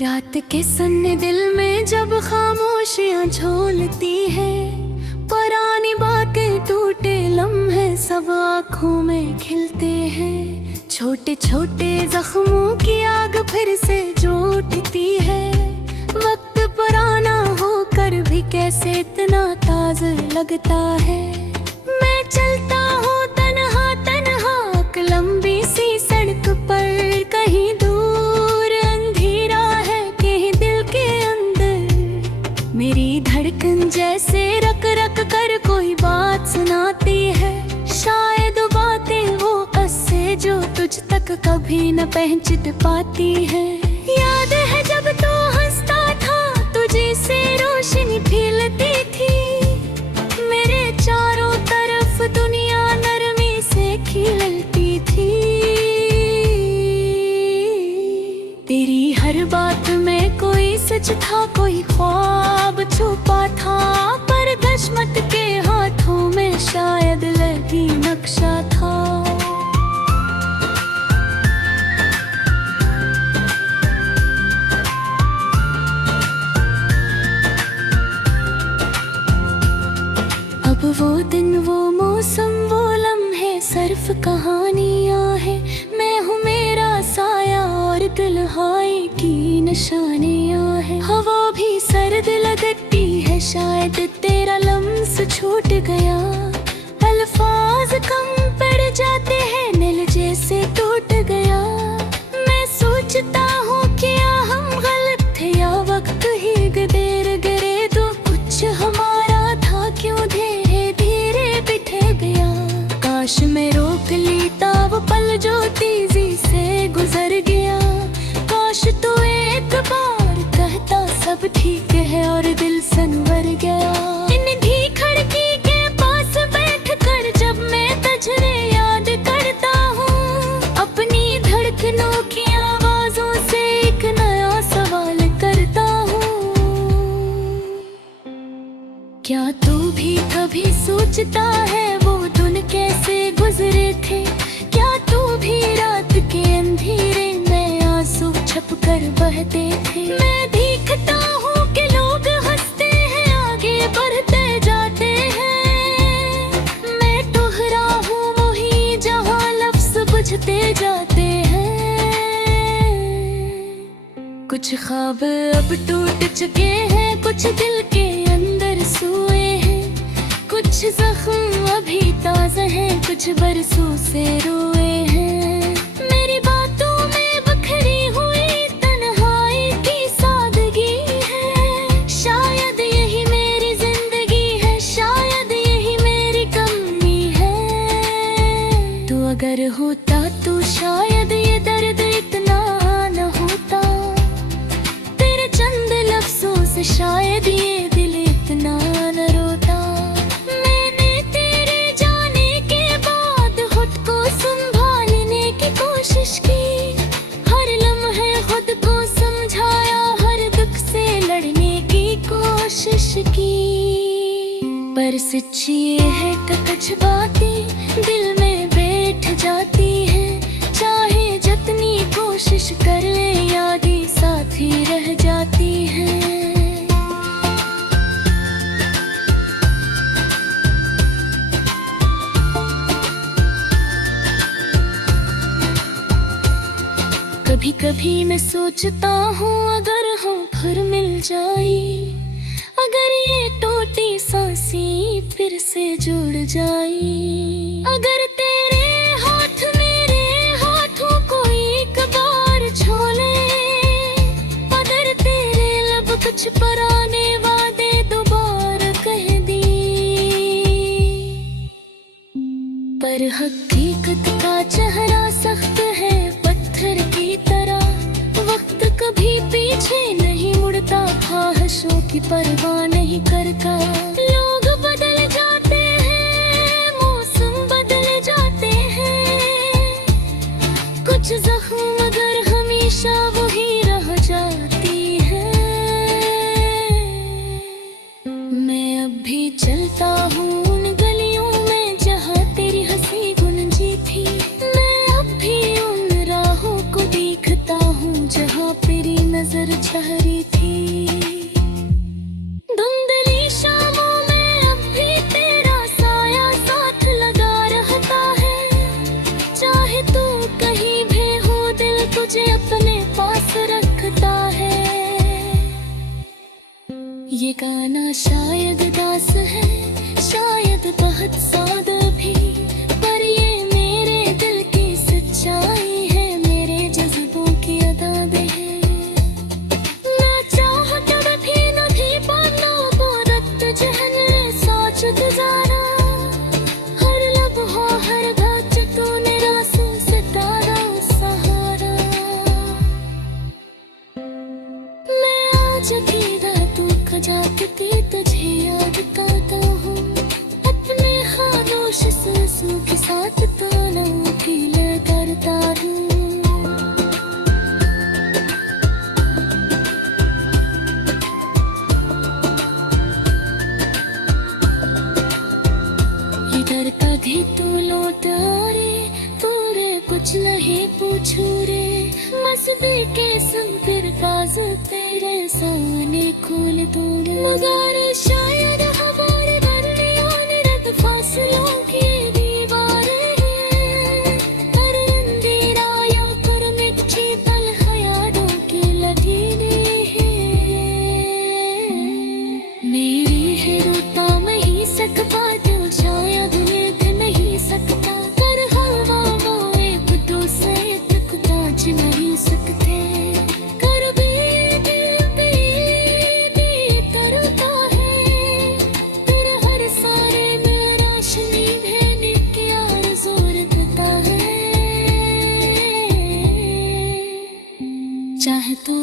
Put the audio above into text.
रात के सन्ने दिल में जब खामोशियां झोलती है, पुरानी बातें टूटे लम्हे सब आँखों में खिलते हैं। छोटे छोटे जख्मों की आग फिर से जो उठती है, वक्त पुराना होकर भी कैसे इतना ताज़ा लगता है। मैं चलता हूँ तन्हा तन्हा एक लंबी सी सड़क पर, कहीं दूर अंधेरा है कहीं दिल के अंदर। मेरी धड़कन जैसे रक रक कर कोई बात सुनाती है, शायद बातें वो किस्से जो तुझ तक कभी न पहुंच पाती है। याद है जब तू हंसता था, तुझे से रोशनी फैलती थी, मेरे चारों तरफ दुनिया नरमी से खिलती थी। तेरी हर बात में कोई सच था, कोई ख्वाब छुपा था, पर किस्मत के हाथों में शायद लगी नक्शा था। अब वो दिन वो मौसम वो लम्हे सिर्फ कहानियाँ हैं। मैं हूँ मेरा साया और दुल्हाई की निशानियाँ हैं। हवा भी सर्द लगती है, शायद तेरा लम्स छूट गया। अल्फाज कम पड़ जाते हैं, दिल जैसे टूट गया। मैं सोचता हूँ क्या हम गलत थे या वक्त ही देर गिरे, तो कुछ हमारा था क्यों धीरे धीरे बिठे गया। काश मैं रोक लेता वो पल जो तेजी से गुजर गया। काश तू एक बार कहता सब ठीक है और दिल संवर गया। इन्हीं खिड़की के पास बैठ कर जब मैं तुझे याद करता हूँ, अपनी धड़कनों की आवाजों से एक नया सवाल करता हूँ। क्या तू भी कभी सोचता है वो दिन कैसे गुजरे थे? क्या तू भी रात के अंधेरे में आंसू छप कर बहते थे? मैं देखता हूँ कि लोग हंसते हैं, आगे बढ़ते जाते हैं। मैं ठुहरा हूँ वही जहाँ लफ्ज बुझते जाते हैं। कुछ ख्वाब अब टूट चुके हैं, कुछ दिल के अंदर सोए हैं। कुछ जख्म अभी ताज़ा हैं, कुछ बरसों से रोए हैं। मेरी बातों में बखरी हुई तन्हाई की सादगी है। शायद यही मेरी जिंदगी है, शायद यही मेरी कमी है। तू अगर होता तो शायद ये दर्द इतना न होता। तेरे चंद लफ्जों से शायद ये दिल इतना न रोता। मैंने तेरे जाने के बाद खुद को संभालने की कोशिश की। हर लम्हे खुद को समझाया, हर दुख से लड़ने की कोशिश की। पर सच्ची ये है कि कुछ बातें दिल में बैठ जाती हैं। चाहे जितनी कोशिश कर ले, यादें साथ ही रह जाती हैं। कभी कभी मैं सोचता हूँ अगर हम फिर मिल जाए, अगर ये टूटी सांसें फिर से जुड़ जाए। अगर तेरे हाथ मेरे हाथों को एक बार छू ले, अगर तेरे लब कुछ पुराने वादे दोबारा कह दे। पर हकीकत का चेहरा सख्त है पत्थर की तरह। वक्त कभी पीछे नहीं मुड़ता, ख्वाहिशों की परवाह नहीं करता। लोग बदल जाते हैं, मौसम बदल जाते हैं। कुछ जख्म मगर हमेशा वही रह जाती है। मैं अब भी चलता हूँ उन गलियों में जहाँ तेरी हंसी गूंजी थी। मैं अब भी उन राहों को देखता हूँ जहाँ तेरी नजर ठहरी थी। धुंधली शामों में अब भी तेरा साया साथ लगा रहता है। चाहे तू कहीं भी हो, दिल तुझे अपने पास रखता है। ये गाना शायद दास है, शायद बहुत सादा भी, पर ये मेरे दिल की सच्चाई है, मेरे जज्बों की अदाद है। ना चाह कब भी नदी पाना, वो रक्त जहन सोच गुजारा। हर लम्हा हर बात तूने रासों से तारा सहारा। मैं आज भी रातों को जागती तुझे याद करता हूँ। अपने खामोश सांसों के साथ तानों की लय करता हूँ। इधर कभी तू लौट आ रे, पूरे कुछ नहीं पूछू रे। मस्ती के संग फिर बाज तेरे सामने खोल दूँ। मगर शायद हमारे दरमियान रद फासलों की दीवारें हैं। हर अंधेरा या पर मिट्टी पल ख्यालों की लकीरें हैं। मेरी है रोता नहीं सकता दिल, शायद देख नहीं सकता। पर हवा वो एक दूसरे तक पहुंच नहीं सकते। कर भी दिल भी तरता है, फिर हर सारे में रोशनी भेने की आरज़ू रखता है। चाहे तो